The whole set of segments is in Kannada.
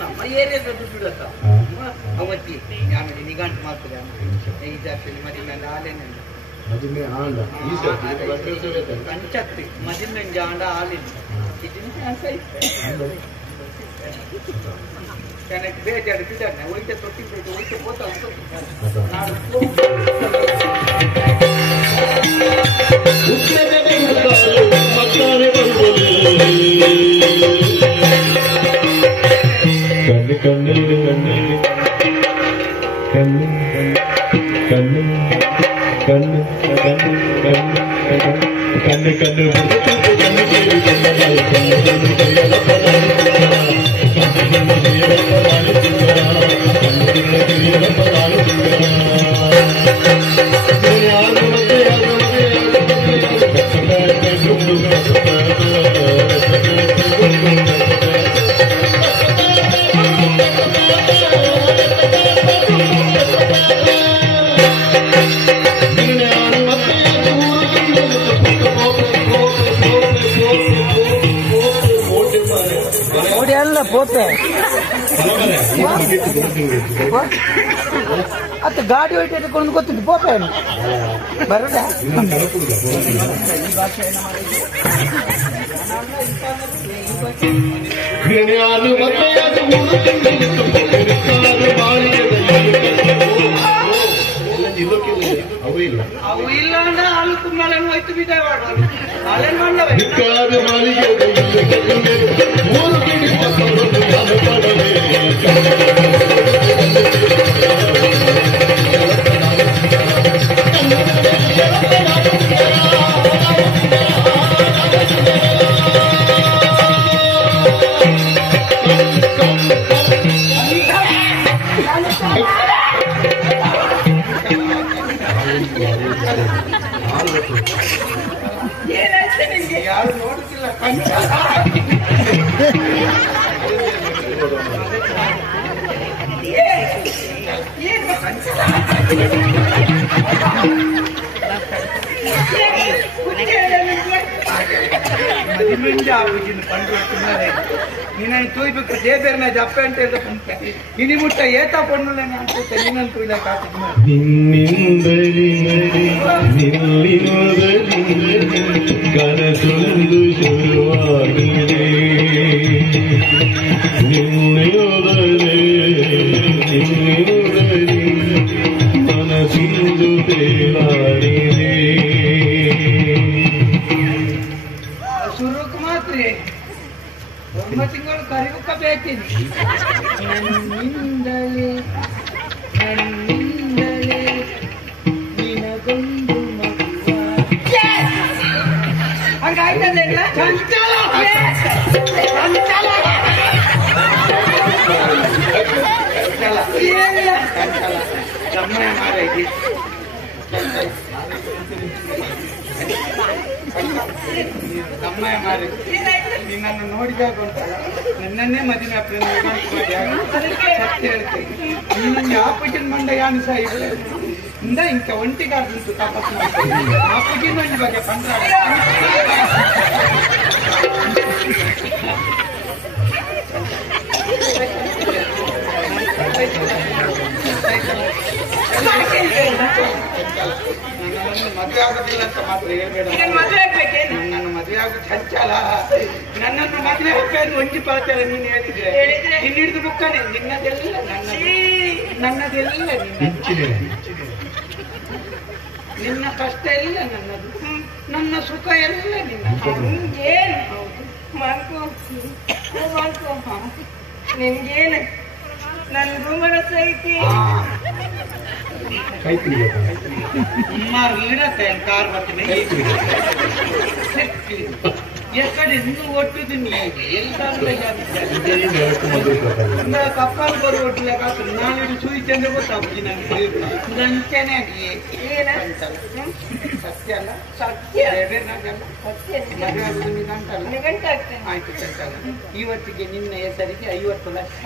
ನಮ್ಮ ಏರಿಯಾದ ದುಡ್ಡು ಅವತ್ತಿ ಆಮೇಲೆ ನಿಘಂಟು ಮಾಡ್ತದೆ ಇದಾಗ್ತದೆ ಮದುವೆ ಹಾಲೇನೆ ಮದುವೆ ಆಂಡ ಕಂಚತ್ತಿ ಮದುವೆ ಆಂಡ ಹಾಲಿನ ಕನೆಕ್ಟ್ ಬೇಜಾರು ಬಿದ್ದಾನೆ ಒಯ್ತೆ ತೊಟ್ಟಿದ್ದು ಒಯ್ತೆ ಪೋತ ಅತ್ತ ಗಾಡಿ ಹೊಯ್ಕೊಂಡು ಗೊತ್ತಿದ್ದು ಪೋಪೆ ಬರೋದ ಅವು ಇಲ್ಲ ಅಂದ್ರೆ ಹಾಲು ಕುಂಬಳೆ ಹೋಯ್ತು ಬಿದ್ದಾವ ಯಾರು ನೋಡುತ್ತಿಲ್ಲ ನೀನ ತೂಯ್ಬೇಕು ದೇಬೇರ್ನ ಜಪ್ಪ ಅಂತ ಇನಿ ಮುಟ್ಟ ಏತ ಪೊಣ್ಣು ಅನ್ಸುತ್ತೆ ನೀನಂತೂ ಇಲ್ಲ ಕನಸೊಂದು ಶುರುವಾಗಿದೆ ನಿನ್ನೆಯೋದರೇ ಮನಸ್ಸಿಂದು ತೇಲಾಡಿದೆ ಶುರುಕ್ ಮಾತ್ರ 1 ತಿಂಗಳು ಕರಿಯುಕ್ಕ ಬೇಕಿದೆ ನನ್ನಿಂದಲೇ ನಿನಗೊಂದು ಹಂಗಾಯ್ತದೆ ಅಮ್ಮಯ್ಯ ಮಾರಿ ನಿನ್ನನ್ನು ನೋಡಿದಾಗ ಉಂಟಲ್ಲ ನನ್ನನ್ನೇ ಮದುವೆ ಸತ್ಯ ಹೇಳ್ತೇನೆ ನಿನ್ನ ಆಪಜಿನ ಮಂಡ ಯಾನು ಸಹ ಇಲ್ಲ ಇಂದ ಇಂಕ ಒಂಟಿಗಾರ್ದು ತಪಸ್ಸು ಮಾಡ್ತೇನೆ ಆಪಜಿನ ಮಂಡಿ ಬಗ್ಗೆ ಪಂಡ್ರಾಡ ಮದುವೆ ಆಗೋದಿಲ್ಲ ಅಂತ ಮಾತ್ರ ಹೇಳ್ಬೇಡ ನನ್ನ ಮದುವೆ ಆಗೋ ಚಂಚಲ ನನ್ನನ್ನು ಮದುವೆ ಹಾಕಿ ಒಂಜಿ ಪಾತ್ರ ನೀನು ಹೇಳಿದ್ರೆ ನಿನ್ನ ಹಿಡಿದು ಬುಕ್ಕನೆ ನಿನ್ನದೆಲ್ಲ ನನ್ನದೆಲ್ಲ ನಿನ್ನ ಕಷ್ಟ ಎಲ್ಲ ನನ್ನದು ನನ್ನ ಸುಖ ಎಲ್ಲ ನಿನ್ನ ನಿನ್ಗೇನು ನನ್ಗೂ ಮನಸ್ಸು ಐತಿ ಸುಮಾರು ಇಡತ್ತೆ ಕಾರ್ ಬರ್ತೀನಿ ఎక్కడ ఎందుకు కొట్టుతుంది ఎంత కప్పాలు కొరు కొట్టులే కాదు నాలుగు చూపించేందుకు తప్పినంటే అంతేనే సత్యాల సత్య ಇವತ್ತಿಗೆ ನಿನ್ನ ಹೆಸರಿಗೆ 50 ಲಕ್ಷ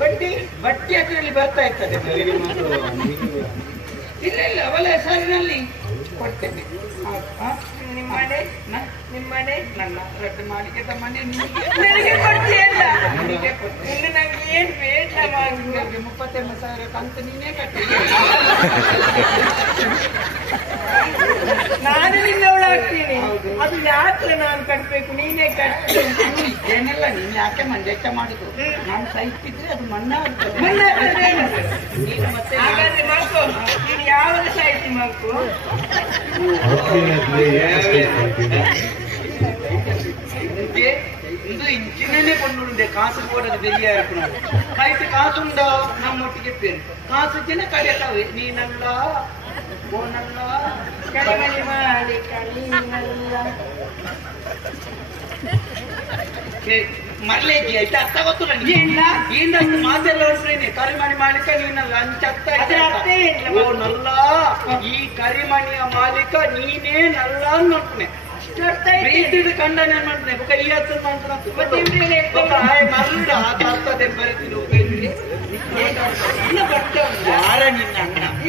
ಬಡ್ಡಿ ಬಡ್ಡಿ ಅದರಲ್ಲಿ ಬರ್ತಾ ಇರ್ತದೆ ಇಲ್ಲ ಇಲ್ಲ ಅವಳ ಹೆಸರಿನಲ್ಲಿ ಕೊಡ್ತೇನೆ ನಿಮ್ಮನೆ ನನ್ನ ರದ್ದು ಮಾಡಿದ ಮನೆ ನನಗೆ ಕೊಡ್ತೀಯಲ್ಲ ನನಗೆ ಕೊಡ್ತೀನಿ ನಂಗೆ ಏನ್ ಬೇಡ 38,000 ಕಂತು ನೀನೇ ಕಟ್ಟಿ ನಾನು ನಿನ್ನವಳಾಗ್ತೀನಿ ಅದು ಯಾಕೆ ನಾನು ಕಟ್ಬೇಕು ನೀನೇ ಕಟ್ಟಿ ಏನೆಲ್ಲ ನೀನ್ ಯಾಕೆ ಮಂಜೆಚ್ಚ ಮಾಡಿದ್ರು ನಾನು ಸಹಿಸಿದ್ರೆ ಅದು ಮಣ್ಣಾ ಮತ್ತೆ ಹಾಗಾದ್ರೆ ಮಾಡ್ಕೋ ನೀನು ಯಾವಾಗ ಸಾಹಿತಿ ಮಾಡ್ಕೋ ಇದು ಇಂಚಿನೇ ಕೊಂಡುಂಡೆ ಕಾಸು ಕೊಡೋದು ಬೆರಿಯ ಆಯ್ತು ಕಾಸುಂಡ ನಮ್ಮೊಟ್ಟಿಗೆ ಪೇರು ಕಾಸು ಜನ ಕರೆಯಲ್ಲವೇ ನೀನಲ್ಲ ಓನಲ್ಲ ಕಡಿಮೆ ಮಾಡಿ ಮರ್ಲೇಜಿ ಆಯ್ತು ಅರ್ಥ ಗೊತ್ತು ನನಗೆ ಏನಂತ ಮಾತೆಲ್ಲ ಹೊರಟ್ರೇನೆ ಕರಿಮಣಿ ಮಾಲೀಕ ನೀನಲ್ಲ ಅಂಚತ್ತ ಓ ನಲ್ಲ ಈ ಕರಿಮಣಿಯ ಮಾಲೀಕ ನೀನೇ ನಲ್ಲ ಅನ್ನೋಟ್ನೆ ಪ್ರೀತಿದ ಖಂಡನೆ ಮಾಡ್ತೇನೆ ಬೊಕ್ಕ ಈ ಹತ್ತು ಮರುಡ ಅರ್ಥದೆ ಬರೀತೀನಿ ಯಾರ ನಿನ್ನ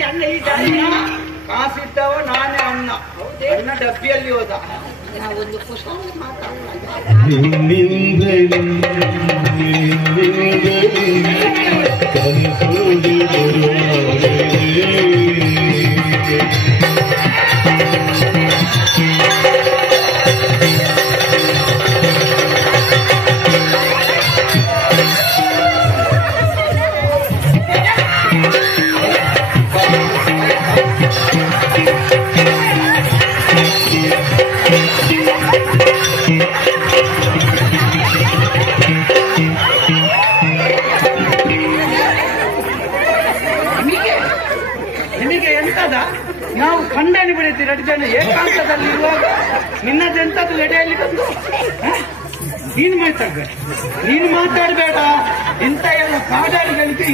ಅಣ್ಣ ಅಣ್ಣ ಕಾಸಿದ್ದವ ನಾನೇ ಅಣ್ಣ ಅಣ್ಣ ಡಬ್ಬಿಯಲ್ಲಿ ಹೋದ ನಾವೊಂದು ಕುಶಲ ನಾವು ಖಂಡನೆ ಬಿಡುತ್ತೀವಿ 2 ಜನ ಏಕಾಂತದಲ್ಲಿರುವಾಗ ನಿನ್ನದೆಂತದ್ದು ಎಡೆಯಲ್ಲಿ ಬಂದು ನೀನು ಮಾತಾಡ್ಬೇಡ ನೀನು ಮಾತಾಡಬೇಡ ಇಂಥ ಎಲ್ಲ ಕಾದಾಡಿಗಳಿಗೆ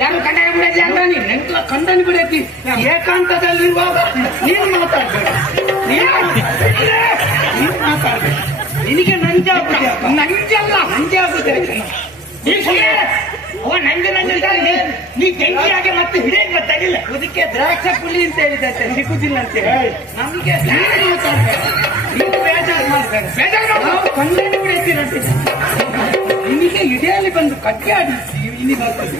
ಯಾರು ಖಂಡನೆ ಬಿಡತಿ ಅಂದ್ರ ನೀನು ಖಂಡನೆ ಬಿಡತಿ ಏಕಾಂತದಲ್ಲಿರುವಾಗ ನೀನು ಮಾತಾಡ್ಬೇಡ ನೀನು ಮಾತಾಡ್ಬೇಡ ನಿನಗೆ ನಂಜಾಗುತ್ತೆ ನಂಜಾಗುತ್ತೆ ಅವ ನಂಜ ನೀ ಬೆಂಕಿಯಾಗೆ ಮತ್ತೆ ಹಿಡಿಯಕ್ ಗೊತ್ತಾಗಿಲ್ಲ ಅದಕ್ಕೆ ದ್ರಾಕ್ಷ ಪುಳಿ ಅಂತ ಹೇಳಿದಂತೆ ಸಿಕ್ಕುದಿಲ್ಲ ಅಂತ ಹೇಳಿ ನಮ್ಗೆ ಮಾತಾಡ್ಬೇಡ ನೀವು ಬೇಜಾರು ಮಾಡ್ಬೇಡ ನಾವು ಖಂಡನೆ ಬಿಡತ್ತೀರಂತೆ ನಿನಗೆ ಇಡೆಯಲ್ಲಿ ಬಂದು ಕಟ್ಟಿ ಆಡಿಸಿ ಇಲ್ಲಿ ಬರ್ತದೆ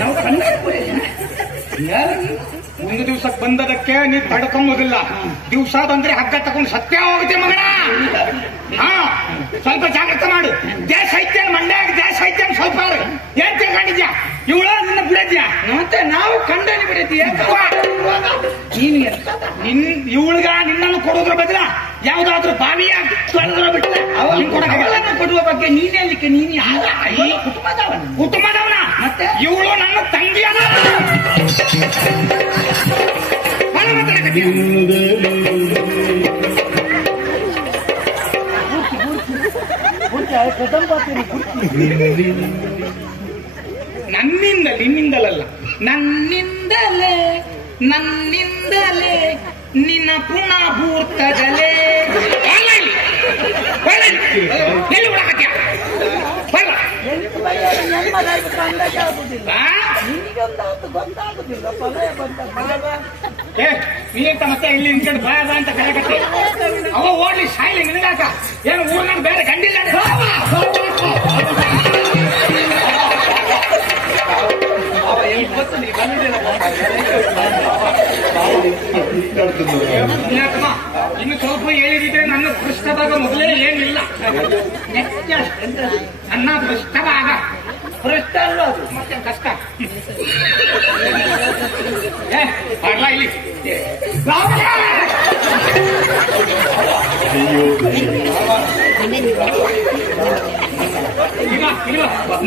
ನಾವು ಖಂಡನೆ ಒಂದು ದಿವಸಕ್ಕೆ ಬಂದದಕ್ಕೆ ನೀ ತಡ್ಕೊಂಬೋದಿಲ್ಲ ದಿವಸ ಬಂದ್ರೆ ಹಗ್ಗ ತಗೊಂಡು ಸತ್ಯ ಹೋಗುತ್ತೆ ಮಗನ ಹಾ ಸ್ವಲ್ಪ ಜಾಗ್ರತೆ ಮಾಡು ದೇಶ ಐತೆ ಮಂಡ್ಯಾಗ ದೇಶ ಐತೆ ಸ್ವಲ್ಪ ಏನ್ ತಿಳ್ಕೊಂಡಿದ್ಯಾ ಇವಳ ನಿನ್ನ ಬಿಡದ್ಯಾ ಮತ್ತೆ ನಾವು ಖಂಡನೆ ಬಿಡತೀಯ ನೀನು ಇವಳಿಗ ನಿನ್ನನ್ನು ಕೊಡೋದ್ರ ಬದಲ ಯಾವ್ದಾದ್ರು ಬಾವಿಯಾಗಿ ತೊಳೆದ್ರ ಬಿಟ್ಟರೆ ಕೊಡುವ ಬಗ್ಗೆ ನೀನೇ ಅಲ್ಲಿಕ್ಕೆ ನೀನು ಕುಟುಂಬದವನ ಮತ್ತೆ ಇವಳು ನನ್ನ ತಂಗಿಯನ ನಿನ್ನಿಂದಲಲ್ಲ ನನ್ನಿಂದಲೇ ನಿನ್ನ ಪುನಭೂರ್ತದಲೇ ಎಲ್ಲಿ ಬಿಡಕತ್ಯ ನೀಂತ ಮತ್ತೆ ಇಲ್ಲಿ ನಿಂತ್ಕೊಂಡು ಬಾ ಅಂತ ಕರೆಯಕತ್ತೆ ಅವ ಓಡ್ಲಿ ಸಾಯ್ಲಿ ನಿನಗಾಕ ಏನು ಊರ್ನಾಗ ಬೇರೆ ಗಂಡಿಲ್ಲ ಇನ್ನು ಸ್ವಲ್ಪ ಹೇಳಿದ್ರೆ ನನ್ನ ಪೃಷ್ಠಭಾಗ ಮೊದಲೇ ಏನಿಲ್ಲ. ನನ್ನ ಪೃಷ್ಠಭಾಗ ಪೃಷ್ಠ ಅಲ್ಲ ಅದು, ಮತ್ತೆ ಕಷ್ಟ. ಅಲ್ಲ ಇಲ್ಲಿ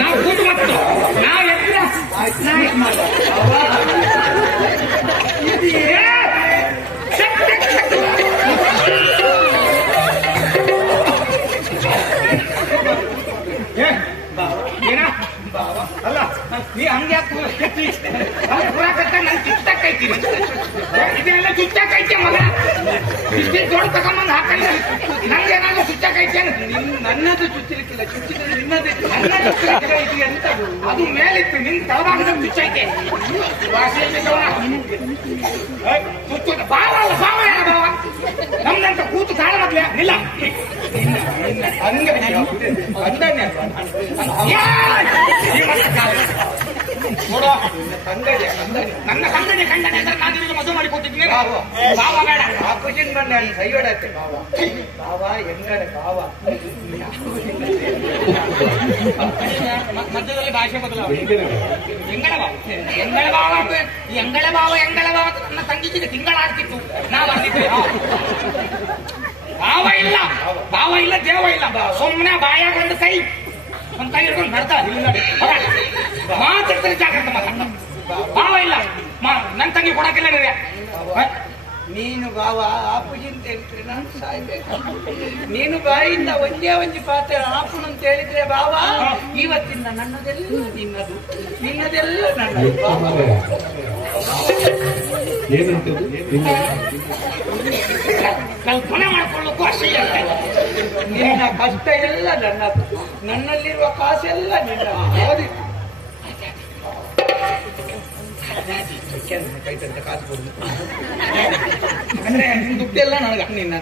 ನಾವು ಕೂತು ಮತ್ತು ನಾವು ಎತ್ತಿರ ಏನ ಅಲ್ಲ ನೀ ಹಂಗೆ ಪುರಾಕತ್ತ ನನ್ ಚುಚ್ಚಾಕೈತೀನಿ. ಇದೆಲ್ಲ ಚುಚ್ಚಾಕೈತೆ ಮಗ. ಇಷ್ಟೇ ದೊಡ್ಡ ತಗೊಂಬಂದು ಹಾಕಲ್ಲ. ನಂಗೇನಾದ್ರೂ ಚುಚ್ಚಾಕೈತೆ ನನ್ನದು ಚುಚ್ಚಲಿಕ್ಕಿಲ್ಲ. ಚುಚ್ಚಿದ್ರೆ ನಿನ್ನದೇ. ಇದು ಎಂತ ಅದು ಮೇಲಿತ್ತು, ನಿನ್ ತಳಭಾಗದ ಚುಚ್ಚೈತೆ. ಬಾವ ಅಲ್ಲ, ಬಾವ ಯಾರ ಬಾವ? ನಮ್ದಂತ ಕೂತು ತಾಳ ಮದ್ಲೆ ಇಲ್ಲ ಹಂಗೆ ಅಂದಾನೆ ನೋಡೋ ನನ್ನ ಕಂದನೆ ಕಂಡನೆ ಅಂದ್ರೆ ನಾನು ನಿಮಗೆ ಮದುವೆ ಮಾಡಿ ಕೊಟ್ಟಿದ್ದೀನಿ. ಬಾವ ಬೇಡ ಆಪರೇಷನ್ ಬಂದ ಕೈ ಹೊಡತ್ತೆ. ಬಾವ ಹೆಂಗಡ ಬಾವ ಮಧ್ಯದಲ್ಲಿ ಭಾಷೆ ಬದಲಾವ. ಹೆಂಗಡ ಬಾವ ಹೆಂಗಳ ಬಾವ ಹೆಂಗಳ ಬಾವ ಹೆಂಗಳ ಬಾವ ನನ್ನ ತಂಗಿಗೆ ತಿಂಗಳಾಗ್ತಿತ್ತು. ನಾವು ಅಂದಿದ್ವಿ ಭಾವ ಇಲ್ಲ, ಭಾವ ಇಲ್ಲ, ದೇವ ಇಲ್ಲ. ಸುಮ್ಮನೆ ಬಾಯಾಗ ಒಂದು ಕೈ ಹಿಡ್ಕೊಂಡು ಬರ್ತಾರೆ. ಮಾತಾಡ್ತಾರೆ ಜಾಗ್ರತೆ ಮಾತಾಡ್ತ. ಭಾವ ಇಲ್ಲ, ನನ್ ತಂಗಿ ಕೊಡಕ್ಕಿಲ್ಲ ನನಗೆ. ನೀನು ಬಾವ ಆಪುಜಿ ಅಂತ ಹೇಳ್ತೀರಿ, ನಾನು ಸಾಯ್ಬೇಕು. ನೀನು ಬಾಯಿಂದ ಒಂದೇ ಒಂಜಿ ಪಾತ್ರೆ ಆಪುಣ ಅಂತ ಹೇಳಿದ್ರೆ ಬಾವ ಇವತ್ತಿಂದ ನನ್ನದೆಲ್ಲ ನಿನ್ನದು, ನಿನ್ನದೆಲ್ಲ ನನ್ನದು. ಕಲ್ಪನೆ ಮಾಡ್ಕೊಳ್ಳೋಕ್ಕೂ ಅಸಹ್ಯ. ನಿನ್ನ ಕಷ್ಟ ಎಲ್ಲ ನನ್ನದು, ನನ್ನಲ್ಲಿರುವ ಕಾಸೆಲ್ಲ ನಿನ್ನ. ಕೈ ತಂದ ಕಾಸು ಕೊಡುದು ಅಂದ್ರೆ ದುಡ್ಡೆಲ್ಲ ನನಗ ನಿನ್ನ